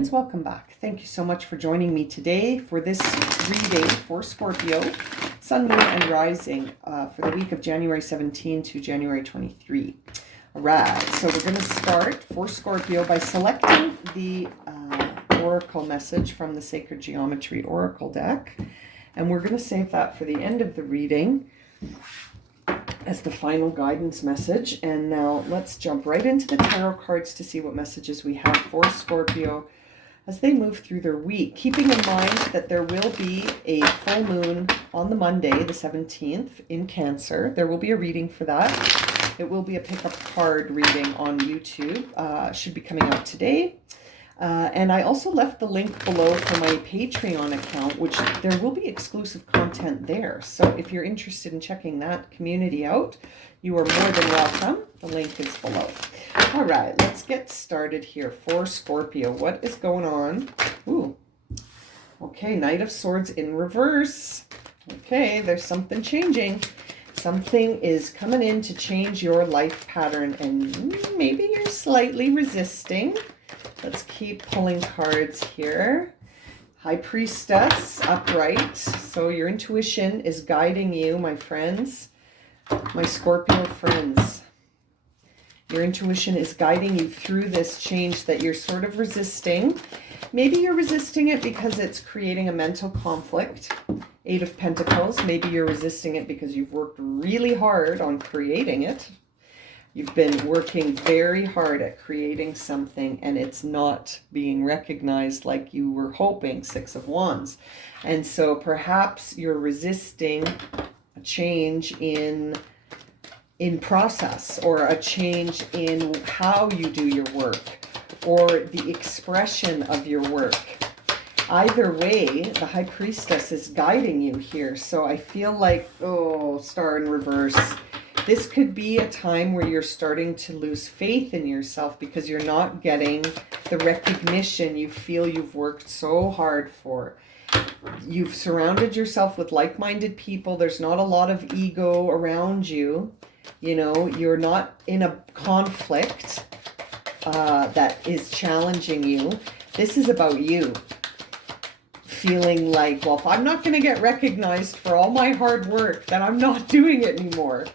friends, welcome back. Thank you so much for joining me today for this reading for Scorpio, Sun, Moon, and Rising for the week of January 17 to January 23. All right, so we're going to start for Scorpio by selecting the Oracle message from the Sacred Geometry Oracle deck. And we're going to save that for the end of the reading as the final guidance message. And now let's jump right into the tarot cards to see what messages we have for Scorpio as they move through their week, keeping in mind that there will be a full moon on the Monday, the 17th, in Cancer. There will be a reading for that. It will be a pick-up card reading on YouTube. Should be coming out today. And I also left the link below for my Patreon account, which there will be exclusive content there. So if you're interested in checking that community out, you are more than welcome. The link is below. All right, let's get started here for Scorpio. What is going on? Ooh, okay, Knight of Swords in reverse. Okay, there's something changing. Something is coming in to change your life pattern, and maybe you're slightly resisting. Let's keep pulling cards here. High Priestess, upright. So your intuition is guiding you, my friends, my Scorpio friends. Your intuition is guiding you through this change that you're sort of resisting. Maybe you're resisting it because it's creating a mental conflict. Eight of Pentacles. Maybe you're resisting it because you've worked really hard on creating it. You've been working very hard at creating something and it's not being recognized like you were hoping. Six of Wands. And so perhaps you're resisting a change in process, or a change in how you do your work, or the expression of your work. Either way, the High Priestess is guiding you here. So I feel like, oh, Star in reverse. This could be a time where you're starting to lose faith in yourself because you're not getting the recognition you feel you've worked so hard for. You've surrounded yourself with like-minded people. There's not a lot of ego around you. You know, you're not in a conflict that is challenging you. This is about you feeling like, well, if I'm not going to get recognized for all my hard work, then I'm not doing it anymore.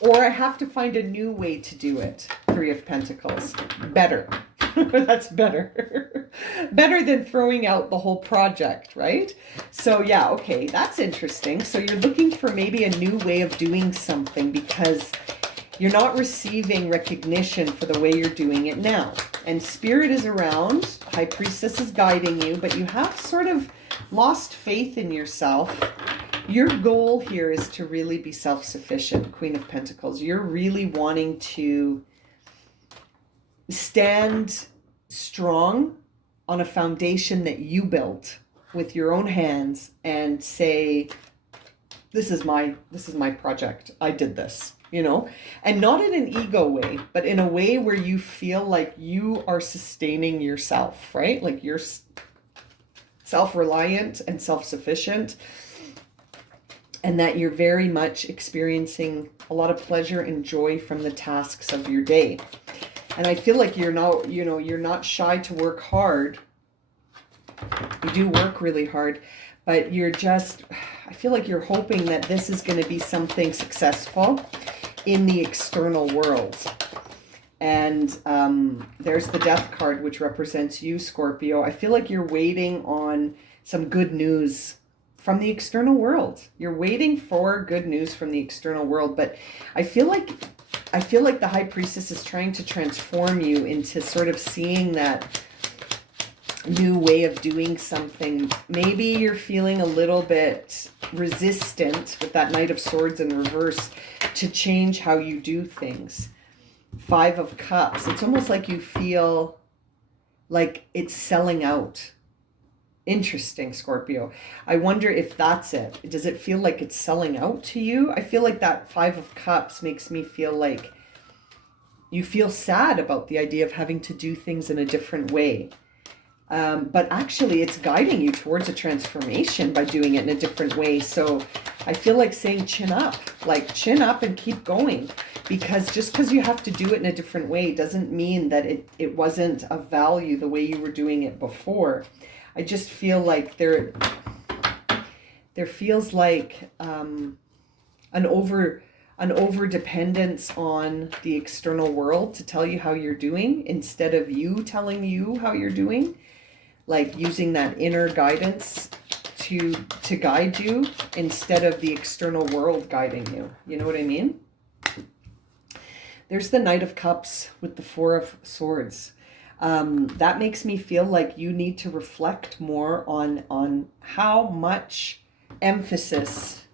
Or I have to find a new way to do it. Three of Pentacles. Better. That's better. Better than throwing out the whole project, right? So yeah, okay, that's interesting. So you're looking for maybe a new way of doing something because you're not receiving recognition for the way you're doing it now. And Spirit is around. High Priestess is guiding you, but you have sort of lost faith in yourself. Your goal here is to really be self-sufficient, Queen of Pentacles. You're really wanting to stand strong on a foundation that you built with your own hands and say, this is my project. I did this, you know, and not in an ego way, but in a way where you feel like you are sustaining yourself, right? Like you're self-reliant and self-sufficient, and that you're very much experiencing a lot of pleasure and joy from the tasks of your day. And I feel like you're not, you know, you're not shy to work hard. You do work really hard, but you're just, I feel like you're hoping that this is going to be something successful in the external world. And there's the Death card, which represents you, Scorpio. I feel like you're waiting on some good news from the external world. You're waiting for good news from the external world, but I feel like the High Priestess is trying to transform you into sort of seeing that new way of doing something. Maybe you're feeling a little bit resistant with that Knight of Swords in reverse to change how you do things. Five of Cups. It's almost like you feel like it's selling out. Interesting, Scorpio. I wonder if that's it. Does it feel like it's selling out to you? I feel like that Five of Cups makes me feel like you feel sad about the idea of having to do things in a different way. But actually it's guiding you towards a transformation by doing it in a different way. So I feel like saying chin up, like chin up and keep going, because just because you have to do it in a different way doesn't mean that it wasn't of value the way you were doing it before. I just feel like there feels like an over dependence on the external world to tell you how you're doing instead of you telling you how you're doing. Like using that inner guidance to guide you instead of the external world guiding you. You know what I mean? There's the Knight of Cups with the Four of Swords. That makes me feel like you need to reflect more on how much emphasis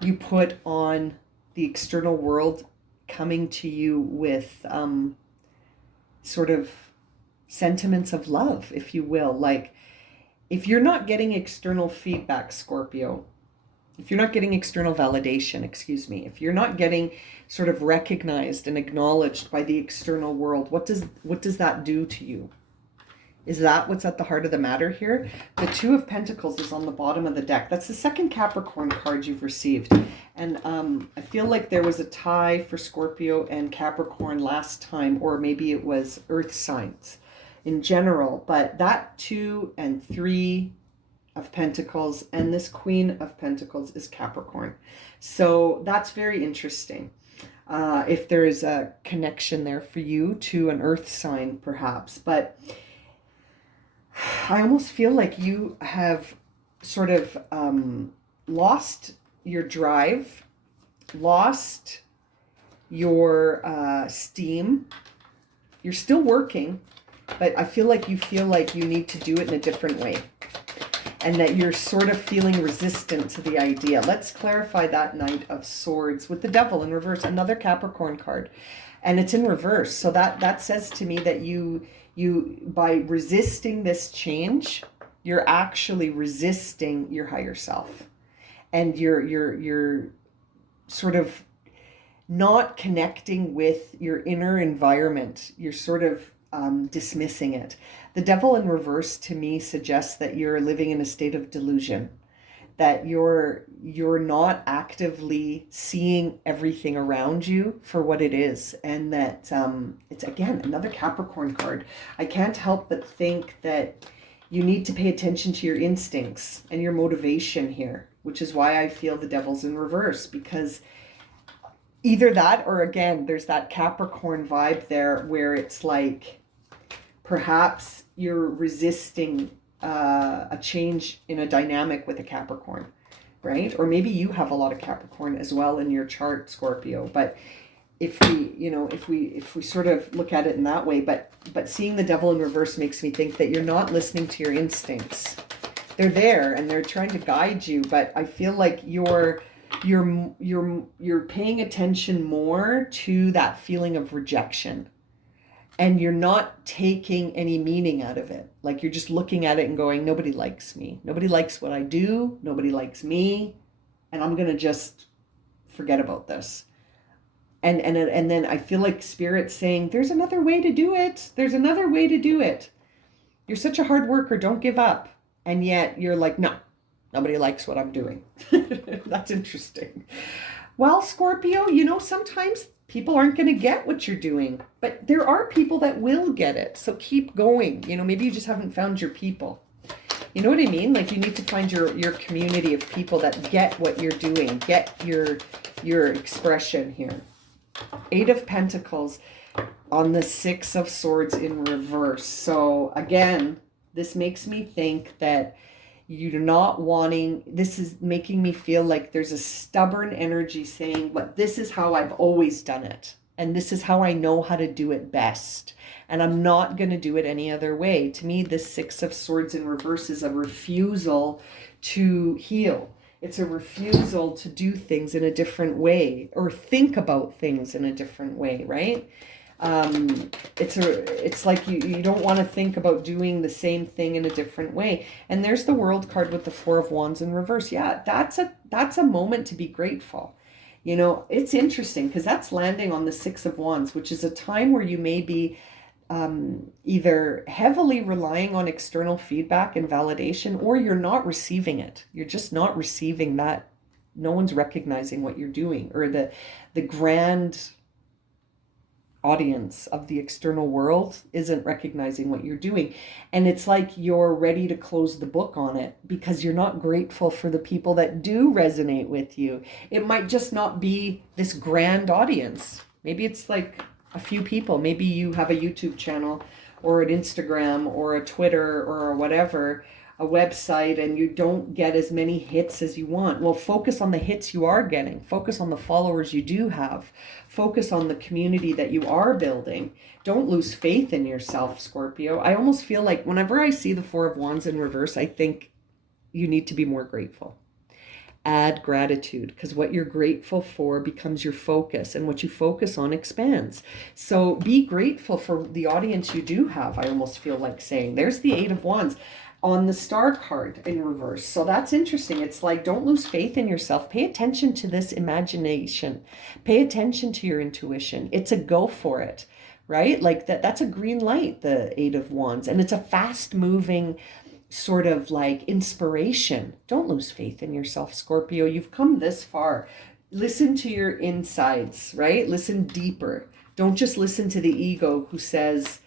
you put on the external world coming to you with sort of sentiments of love, if you will. Like, if you're not getting external feedback, Scorpio, if you're not getting external validation, excuse me, if you're not getting sort of recognized and acknowledged by the external world, what does that do to you? Is that what's at the heart of the matter here? The Two of Pentacles is on the bottom of the deck. That's the second Capricorn card you've received. And I feel like there was a tie for Scorpio and Capricorn last time, or maybe it was Earth signs in general. But that 2 and 3 of Pentacles and this Queen of Pentacles is Capricorn. So that's very interesting. If there is a connection there for you to an Earth sign, perhaps. But I almost feel like you have sort of lost your drive, lost your steam. You're still working, but I feel like you need to do it in a different way, and that you're sort of feeling resistant to the idea. Let's clarify that Knight of Swords with the Devil in reverse, another Capricorn card, and it's in reverse. So that says to me that you by resisting this change, you're actually resisting your higher self, and you're sort of not connecting with your inner environment. You're sort of dismissing it. The Devil in reverse to me suggests that you're living in a state of delusion, that you're not actively seeing everything around you for what it is, and that it's, again, another Capricorn card. I can't help but think that you need to pay attention to your instincts and your motivation here, which is why I feel the Devil's in reverse, because either that, or again, there's that Capricorn vibe there where it's like perhaps you're resisting a change in a dynamic with a Capricorn, right? Or maybe you have a lot of Capricorn as well in your chart, Scorpio. But if we sort of look at it in that way, but seeing the Devil in reverse makes me think that you're not listening to your instincts. They're there and they're trying to guide you, but I feel like you're paying attention more to that feeling of rejection. And you're not taking any meaning out of it. Like, you're just looking at it and going, nobody likes me. Nobody likes what I do. Nobody likes me. And I'm going to just forget about this. And then I feel like Spirit's saying, there's another way to do it. There's another way to do it. You're such a hard worker. Don't give up. And yet you're like, no, nobody likes what I'm doing. That's interesting. Well, Scorpio, sometimes people aren't going to get what you're doing, but there are people that will get it. So keep going. Maybe you just haven't found your people. You know what I mean? Like, you need to find your community of people that get what you're doing, get your expression here. 8 of Pentacles on the 6 of Swords in reverse. So again, this makes me think that you're not wanting, this is making me feel like there's a stubborn energy saying, but this is how I've always done it. And this is how I know how to do it best. And I'm not going to do it any other way. To me, this 6 of Swords in reverse is a refusal to heal. It's a refusal to do things in a different way, or think about things in a different way, right? It's like you don't want to think about doing the same thing in a different way. And there's the World card with the 4 of Wands in reverse. Yeah, that's a moment to be grateful. It's interesting because that's landing on the 6 of Wands, which is a time where you may be either heavily relying on external feedback and validation, or you're not receiving it. You're just not receiving that. No one's recognizing what you're doing, or the grand audience of the external world isn't recognizing what you're doing. And it's like you're ready to close the book on it because you're not grateful for the people that do resonate with you. It might just not be this grand audience. Maybe it's like a few people. Maybe you have a YouTube channel or an Instagram or a Twitter or whatever, a website, and you don't get as many hits as you want. Well, focus on the hits you are getting. Focus on the followers you do have. Focus on the community that you are building. Don't lose faith in yourself, Scorpio. I almost feel like whenever I see the Four of Wands in reverse, I think you need to be more grateful. Add gratitude, because what you're grateful for becomes your focus, and what you focus on expands. So be grateful for the audience you do have, I almost feel like saying. There's the Eight of Wands on the Star card in reverse. So that's interesting. It's like, don't lose faith in yourself. Pay attention to this imagination. Pay attention to your intuition. It's a go for it, right? Like that's a green light, the Eight of Wands. And it's a fast moving sort of like inspiration. Don't lose faith in yourself, Scorpio. You've come this far. Listen to your insides, right? Listen deeper. Don't just listen to the ego who says,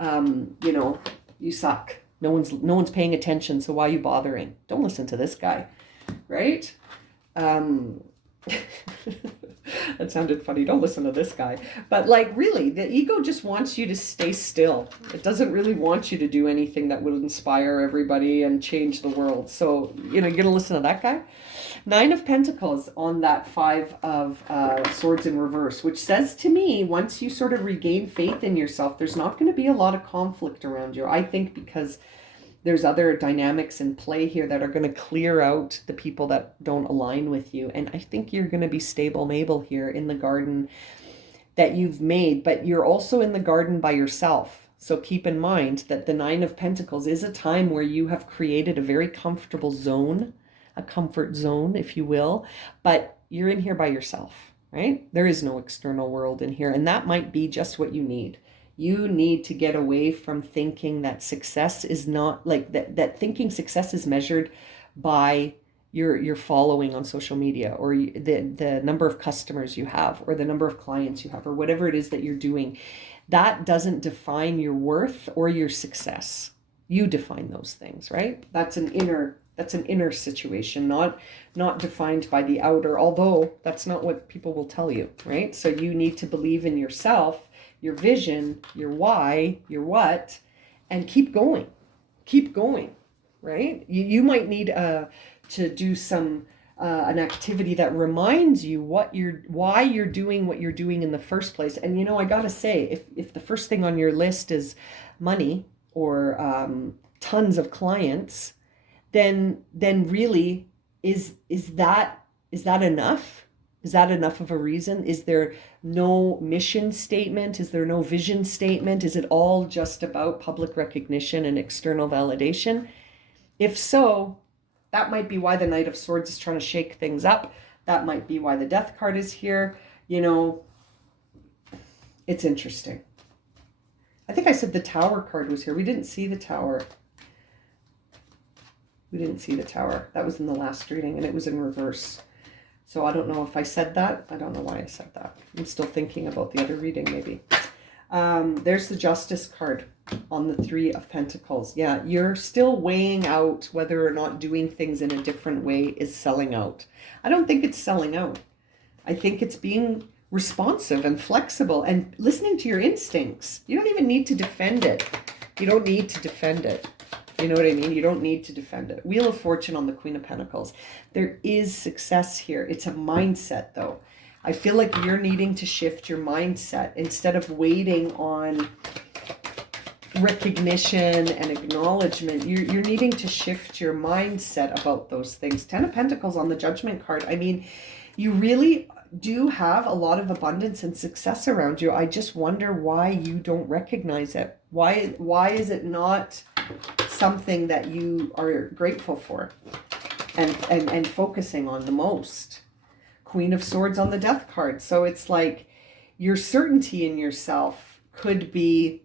you suck. No one's paying attention, so why are you bothering? Don't listen to this guy, right? That sounded funny. Don't listen to this guy. But like, really, the ego just wants you to stay still. It doesn't really want you to do anything that would inspire everybody and change the world. So, you're going to listen to that guy? Nine of Pentacles on that Five of Swords in reverse, which says to me, once you sort of regain faith in yourself, there's not going to be a lot of conflict around you. I think because there's other dynamics in play here that are going to clear out the people that don't align with you. And I think you're going to be stable Mabel here in the garden that you've made, but you're also in the garden by yourself. So keep in mind that the Nine of Pentacles is a time where you have created a very comfortable zone, a comfort zone, if you will, but you're in here by yourself, right? There is no external world in here, and that might be just what you need. You need to get away from thinking that success is not like that thinking success is measured by your following on social media, or the number of customers you have, or the number of clients you have, or whatever it is that you're doing. That doesn't define your worth or your success. You define those things, right? That's an inner situation, not defined by the outer, although that's not what people will tell you, right? So you need to believe in yourself, your vision, your why, your what, and keep going, right? You might need to do some an activity that reminds you why you're doing what you're doing in the first place. And I gotta say, if the first thing on your list is money or tons of clients, then really is that enough? Is that enough of a reason? Is there no mission statement? Is there no vision statement? Is it all just about public recognition and external validation? If so, that might be why the Knight of Swords is trying to shake things up. That might be why the Death card is here. It's interesting. I think I said the Tower card was here. We didn't see the Tower. That was in the last reading, and it was in reverse. So I don't know if I said that. I don't know why I said that. I'm still thinking about the other reading, maybe. There's the Justice card on the Three of Pentacles. Yeah, you're still weighing out whether or not doing things in a different way is selling out. I don't think it's selling out. I think it's being responsive and flexible and listening to your instincts. You don't even need to defend it. You don't need to defend it. You know what I mean? You don't need to defend it. Wheel of Fortune on the Queen of Pentacles. There is success here. It's a mindset, though. I feel like you're needing to shift your mindset instead of waiting on recognition and acknowledgement. You're needing to shift your mindset about those things. Ten of Pentacles on the Judgment card. I mean, you really do have a lot of abundance and success around you. I just wonder why you don't recognize it. Why is it not something that you are grateful for and focusing on the most? Queen of Swords on the Death card. So it's like your certainty in yourself could be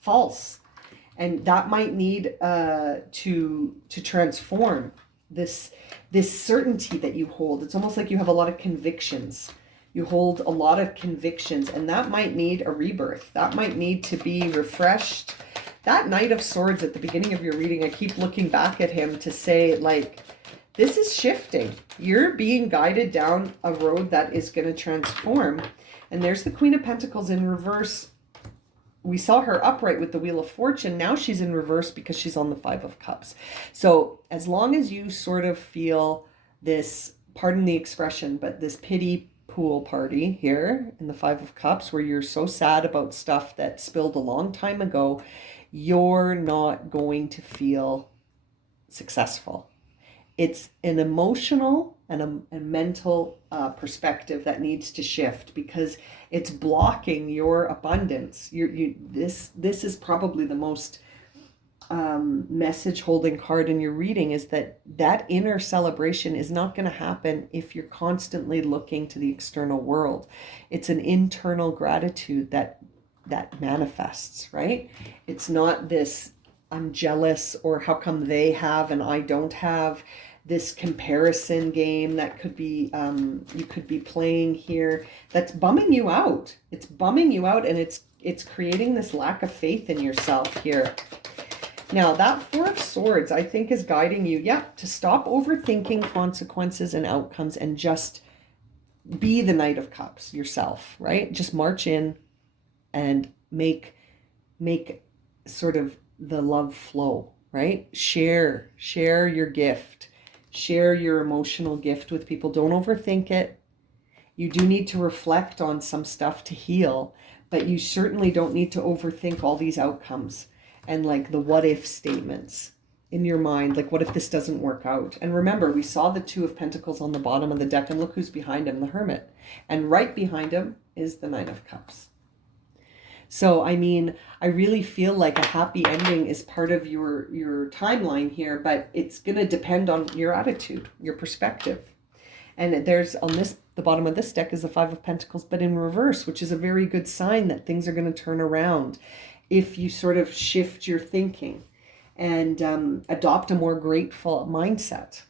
false. And that might need to transform this certainty that you hold. It's almost like you have a lot of convictions. You hold a lot of convictions, and that might need a rebirth. That might need to be refreshed. That Knight of Swords at the beginning of your reading, I keep looking back at him to say, like, this is shifting. You're being guided down a road that is going to transform. And there's the Queen of Pentacles in reverse. We saw her upright with the Wheel of Fortune. Now she's in reverse because she's on the Five of Cups. So as long as you sort of feel this, pardon the expression, but this pity pool party here in the Five of Cups, where you're so sad about stuff that spilled a long time ago, you're not going to feel successful. It's an emotional and a mental perspective that needs to shift, because it's blocking your abundance. This is probably the most message holding card in your reading, is that inner celebration is not going to happen if you're constantly looking to the external world. It's an internal gratitude that manifests, right? It's not this I'm jealous, or how come they have and I don't have, this comparison game that could be you could be playing here, that's bumming you out. It's bumming you out, and it's creating this lack of faith in yourself here. Now that Four of Swords, I think, is guiding you, to stop overthinking consequences and outcomes and just be the Knight of Cups yourself, right? Just march in and make sort of the love flow, right? Share your gift. Share your emotional gift with people. Don't overthink it. You do need to reflect on some stuff to heal, but you certainly don't need to overthink all these outcomes and like the what if statements in your mind. Like, what if this doesn't work out? And remember, we saw the Two of Pentacles on the bottom of the deck, and look who's behind him, the Hermit. And right behind him is the Knight of Cups. So, I mean, I really feel like a happy ending is part of your timeline here, but it's going to depend on your attitude, your perspective. And there's the bottom of this deck is the Five of Pentacles, but in reverse, which is a very good sign that things are going to turn around if you sort of shift your thinking and adopt a more grateful mindset.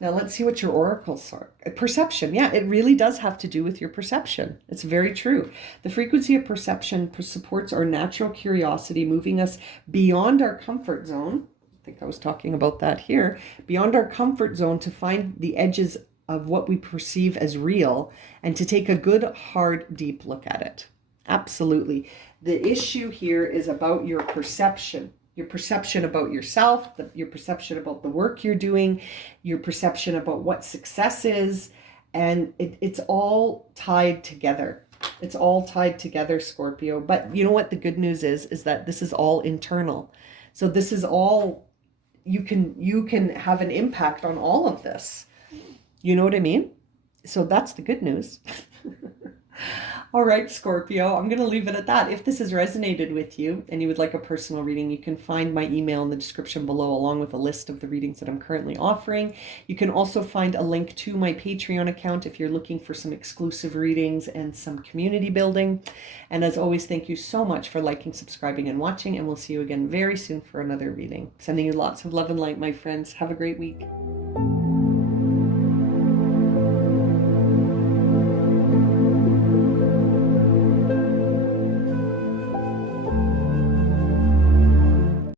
Now let's see what your oracles are. Perception. Yeah, it really does have to do with your perception. It's very true. The frequency of perception supports our natural curiosity, moving us beyond our comfort zone. I think I was talking about that here. Beyond our comfort zone to find the edges of what we perceive as real and to take a good, hard, deep look at it. Absolutely. The issue here is about your perception. Your perception about yourself, your perception about the work you're doing, your perception about what success is, and it's all tied together. It's all tied together, Scorpio. But you know what the good news is that this is all internal. So this is all, you can have an impact on all of this. You know what I mean? So that's the good news. All right, Scorpio, I'm going to leave it at that. If this has resonated with you and you would like a personal reading, you can find my email in the description below, along with a list of the readings that I'm currently offering. You can also find a link to my Patreon account if you're looking for some exclusive readings and some community building. And as always, thank you so much for liking, subscribing, and watching, and we'll see you again very soon for another reading. Sending you lots of love and light, my friends. Have a great week.